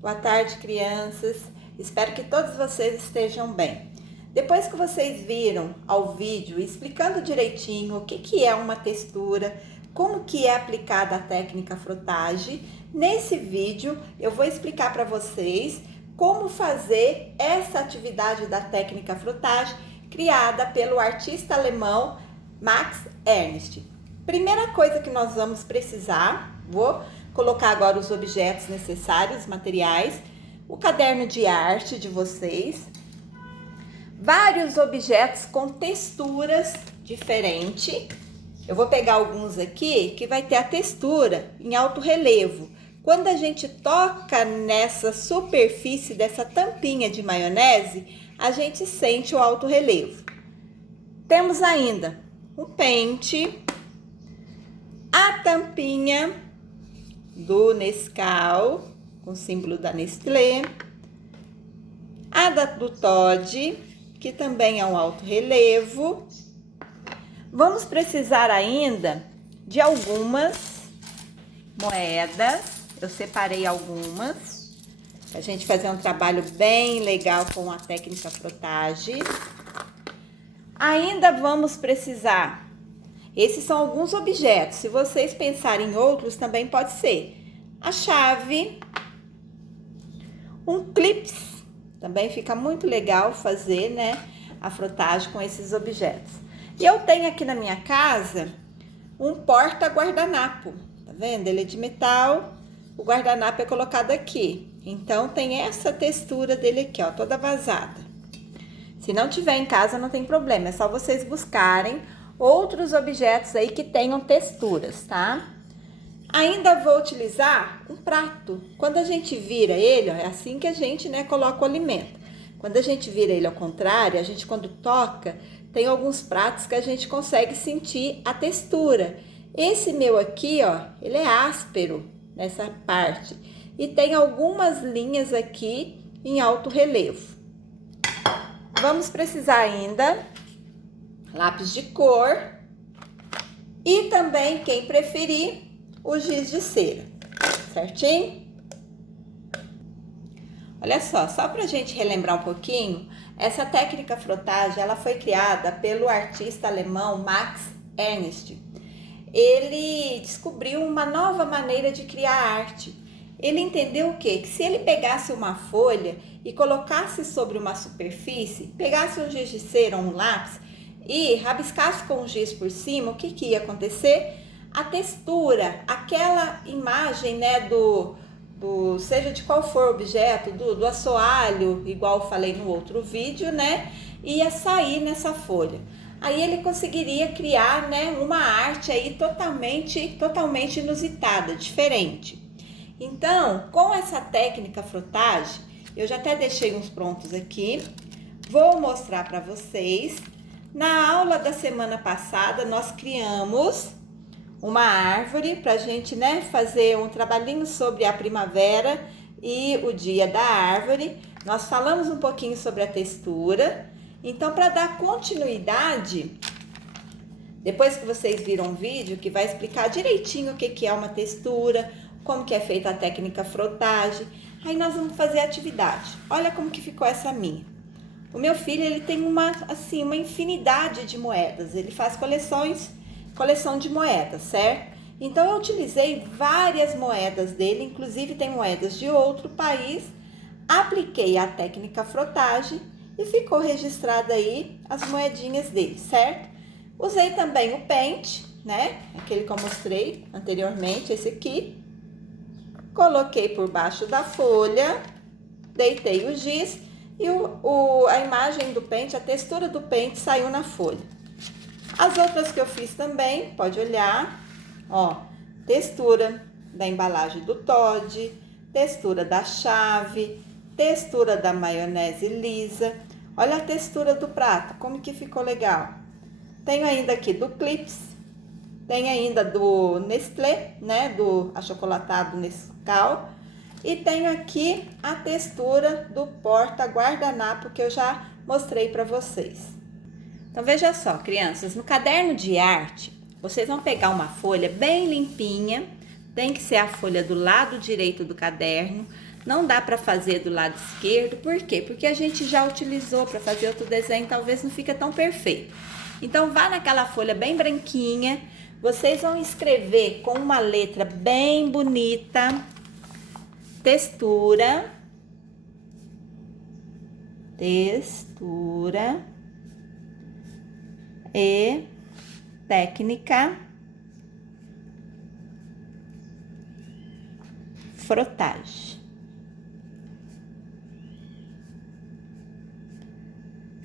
Boa tarde, crianças. Espero que todos vocês estejam bem. Depois que vocês viram ao vídeo explicando direitinho o que é uma textura, como que é aplicada a técnica frotagem, nesse vídeo eu vou explicar para vocês como fazer essa atividade da técnica frotagem criada pelo artista alemão Max Ernst. Primeira coisa que nós vamos precisar, vou colocar agora os objetos necessários, materiais, o caderno de arte de vocês, vários objetos com texturas diferentes. Eu vou pegar alguns aqui que vai ter a textura em alto relevo. Quando a gente toca nessa superfície dessa tampinha de maionese, a gente sente o alto relevo. Temos ainda um pente, a tampinha do Nescau, com o símbolo da Nestlé, a do Toddy, que também é um alto relevo. Vamos precisar ainda de algumas moedas, eu separei algumas, para a gente fazer um trabalho bem legal com a técnica frotagem. Ainda vamos precisar, esses são alguns objetos, se vocês pensarem em outros também pode ser. A chave, um clips, também fica muito legal fazer, né, a frotagem com esses objetos. E eu tenho aqui na minha casa um porta-guardanapo, tá vendo? Ele é de metal, o guardanapo é colocado aqui. Então, tem essa textura dele aqui, ó, toda vazada. Se não tiver em casa, não tem problema, é só vocês buscarem outros objetos aí que tenham texturas, tá? Ainda vou utilizar um prato. Quando a gente vira ele, ó, é assim que a gente, né, coloca o alimento. Quando a gente vira ele ao contrário, a gente quando toca, tem alguns pratos que a gente consegue sentir a textura. Esse meu aqui, ó, ele é áspero nessa parte e tem algumas linhas aqui em alto relevo. Vamos precisar ainda lápis de cor e também, quem preferir, o giz de cera, certinho? Olha só pra gente relembrar um pouquinho, essa técnica frotagem, ela foi criada pelo artista alemão Max Ernst. Ele descobriu uma nova maneira de criar arte. Ele entendeu o quê? Que se ele pegasse uma folha e colocasse sobre uma superfície, pegasse um giz de cera ou um lápis e rabiscasse com o giz por cima, o que ia acontecer? A textura, aquela imagem, né, seja de qual for o objeto, do assoalho, igual eu falei no outro vídeo, né, ia sair nessa folha. Aí ele conseguiria criar, né, uma arte aí totalmente inusitada, diferente. Então, com essa técnica frotagem, eu já até deixei uns prontos aqui, vou mostrar para vocês. Na aula da semana passada, nós criamos uma árvore para a gente, né, fazer um trabalhinho sobre a primavera e o dia da árvore. Nós falamos um pouquinho sobre a textura. Então, para dar continuidade, depois que vocês viram o vídeo que vai explicar direitinho o que é uma textura, como que é feita a técnica frotagem, aí nós vamos fazer a atividade. Olha como que ficou essa minha. O meu filho, ele tem uma infinidade de moedas, ele faz coleção de moedas, certo? Então, eu utilizei várias moedas dele, inclusive tem moedas de outro país, apliquei a técnica frotagem e ficou registrada aí as moedinhas dele, certo? Usei também o pente, né? Aquele que eu mostrei anteriormente, esse aqui. Coloquei por baixo da folha, deitei o giz e a imagem do pente, a textura do pente saiu na folha. As outras que eu fiz também, pode olhar, ó, textura da embalagem do Toddy, textura da chave, textura da maionese lisa. Olha a textura do prato, como que ficou legal. Tenho ainda aqui do Clips, tem ainda do Nestlé, né, do achocolatado Nescau. E tenho aqui a textura do porta-guardanapo que eu já mostrei para vocês. Então, veja só, crianças, no caderno de arte, vocês vão pegar uma folha bem limpinha, tem que ser a folha do lado direito do caderno. Não dá para fazer do lado esquerdo, por quê? Porque a gente já utilizou para fazer outro desenho, talvez não fique tão perfeito. Então, vá naquela folha bem branquinha, vocês vão escrever com uma letra bem bonita, textura, e técnica frotagem.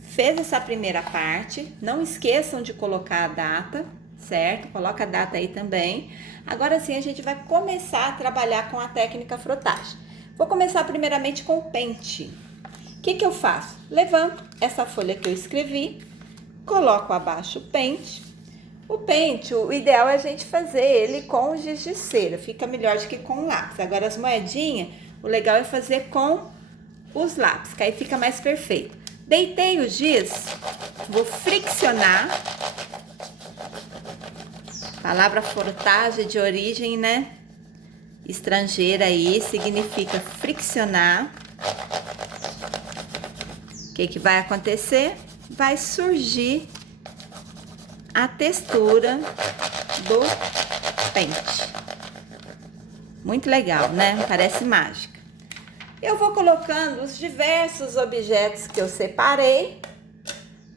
Fez essa primeira parte, não esqueçam de colocar a data, certo? Coloca a data aí também. Agora sim a gente vai começar a trabalhar com a técnica frotagem. Vou começar primeiramente com o pente. O que eu faço? Levanto essa folha que eu escrevi, coloco abaixo o pente. O pente, o ideal é a gente fazer ele com giz de cera, fica melhor do que com lápis. Agora as moedinhas, o legal é fazer com os lápis, que aí fica mais perfeito. Deitei o giz, vou friccionar. Palavra frotagem de origem, né? Estrangeira aí, significa friccionar. O que vai acontecer? Vai surgir a textura do pente. Muito legal, né? Parece mágica. Eu vou colocando os diversos objetos que eu separei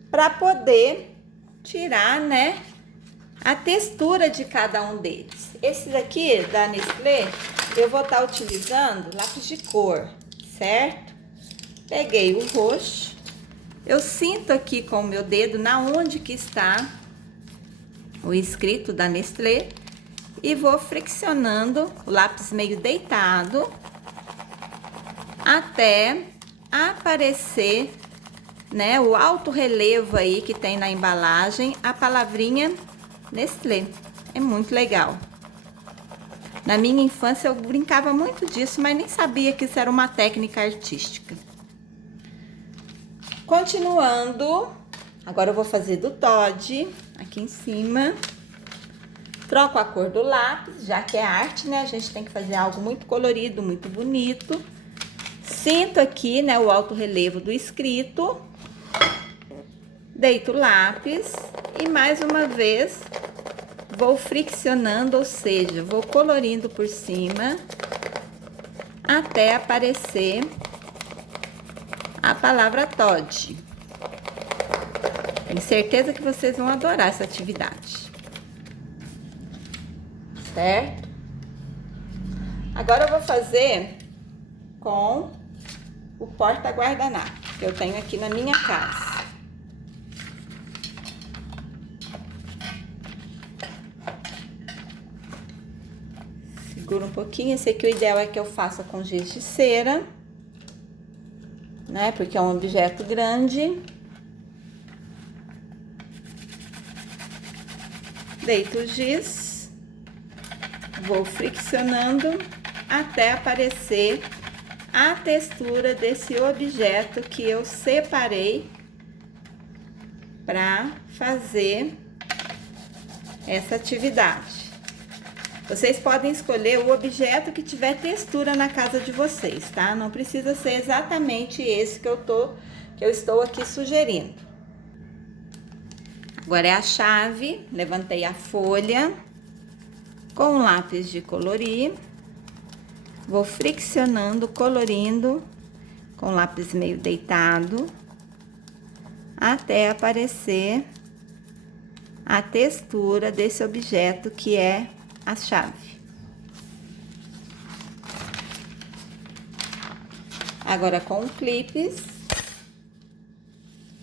para poder tirar, né, a textura de cada um deles. Esse daqui da Nestlé, eu vou estar utilizando lápis de cor, certo? Peguei o roxo, eu sinto aqui com o meu dedo na onde que está o escrito da Nestlé e vou friccionando o lápis meio deitado até aparecer, né, o alto relevo aí que tem na embalagem, a palavrinha Nestlé. É muito legal. Na minha infância eu brincava muito disso, mas nem sabia que isso era uma técnica artística. Continuando, agora eu vou fazer do Todd aqui em cima. Troco a cor do lápis, já que é arte, né? A gente tem que fazer algo muito colorido, muito bonito. Sinto aqui, né, o alto relevo do escrito. Deito o lápis e mais uma vez vou friccionando, ou seja, vou colorindo por cima até aparecer a palavra Todd. Tenho certeza que vocês vão adorar essa atividade. Certo? Agora eu vou fazer com o porta-guardanapo que eu tenho aqui na minha casa. Segura um pouquinho, esse aqui o ideal é que eu faça com giz de cera, né? Porque é um objeto grande. Deito o giz, vou friccionando até aparecer a textura desse objeto que eu separei para fazer essa atividade. Vocês podem escolher o objeto que tiver textura na casa de vocês, tá? Não precisa ser exatamente esse que eu estou aqui sugerindo. Agora é a chave, levantei a folha com um lápis de colorir. Vou friccionando, colorindo com lápis meio deitado até aparecer a textura desse objeto que é a chave. Agora com o clipes,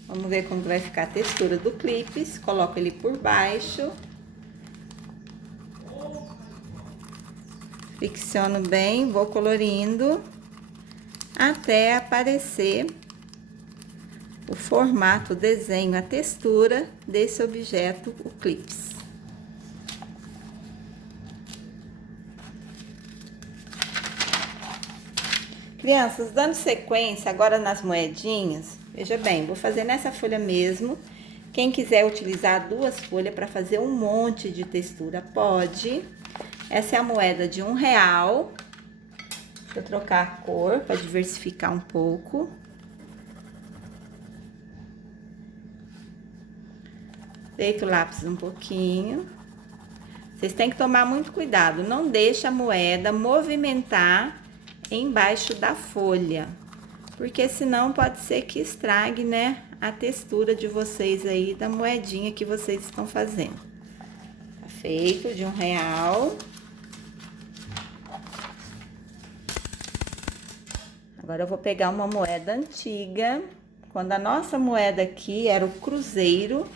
vamos ver como vai ficar a textura do clipes. Coloco ele por baixo. Fricciono bem, vou colorindo até aparecer o formato, o desenho, a textura desse objeto, o clips. Crianças, dando sequência agora nas moedinhas, veja bem, vou fazer nessa folha mesmo. Quem quiser utilizar duas folhas para fazer um monte de textura, pode. Essa é a moeda de R$1. Deixa eu trocar a cor para diversificar um pouco. Deito o lápis um pouquinho. Vocês têm que tomar muito cuidado, não deixa a moeda movimentar embaixo da folha, porque senão pode ser que estrague, né, a textura de vocês aí, da moedinha que vocês estão fazendo. Tá feito de R$1. Agora eu vou pegar uma moeda antiga, quando a nossa moeda aqui era o cruzeiro.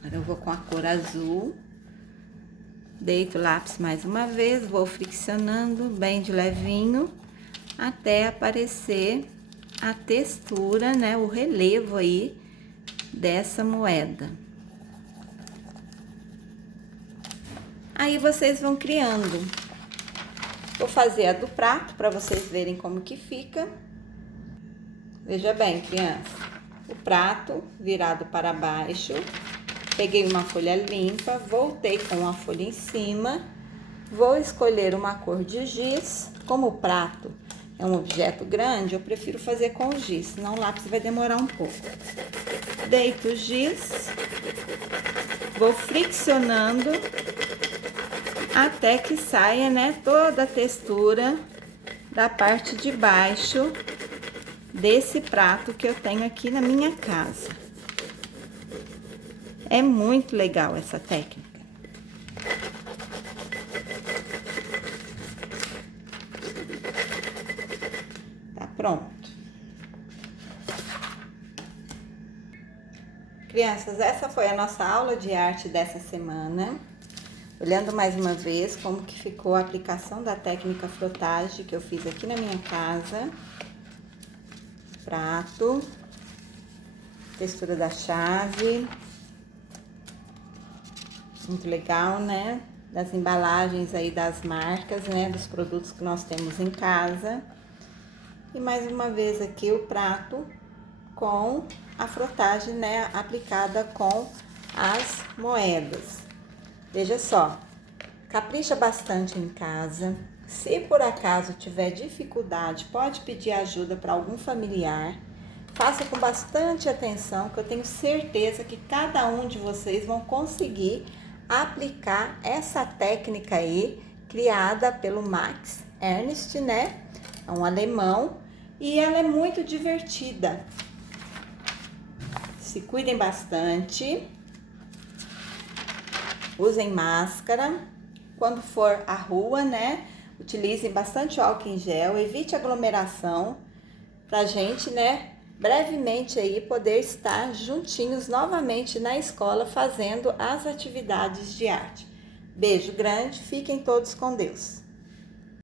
Agora eu vou com a cor azul. Deito o lápis mais uma vez, vou friccionando bem de levinho, até aparecer a textura, né, o relevo aí dessa moeda. Aí vocês vão criando. Vou fazer a do prato para vocês verem como que fica. Veja bem, criança, o prato virado para baixo. Peguei uma folha limpa, voltei com a folha em cima, vou escolher uma cor de giz. Como o prato é um objeto grande, eu prefiro fazer com giz, senão o lápis vai demorar um pouco. Deito o giz, vou friccionando até que saia, né, toda a textura da parte de baixo desse prato que eu tenho aqui na minha casa. É muito legal essa técnica. Tá pronto. Crianças, essa foi a nossa aula de arte dessa semana. Olhando mais uma vez como que ficou a aplicação da técnica frotagem que eu fiz aqui na minha casa. Prato, textura da chave. Muito legal, né? Das embalagens aí das marcas, né? Dos produtos que nós temos em casa. E mais uma vez aqui o prato com a frotagem, né? Aplicada com as moedas. Veja só, capricha bastante em casa. Se por acaso tiver dificuldade, pode pedir ajuda para algum familiar. Faça com bastante atenção, que eu tenho certeza que cada um de vocês vão conseguir aplicar essa técnica aí, criada pelo Max Ernst, né? É um alemão e ela é muito divertida. Se cuidem bastante, usem máscara, quando for à rua, né? Utilizem bastante álcool em gel, evite aglomeração, pra gente, né? Brevemente aí poder estar juntinhos novamente na escola fazendo as atividades de arte. Beijo grande, fiquem todos com Deus.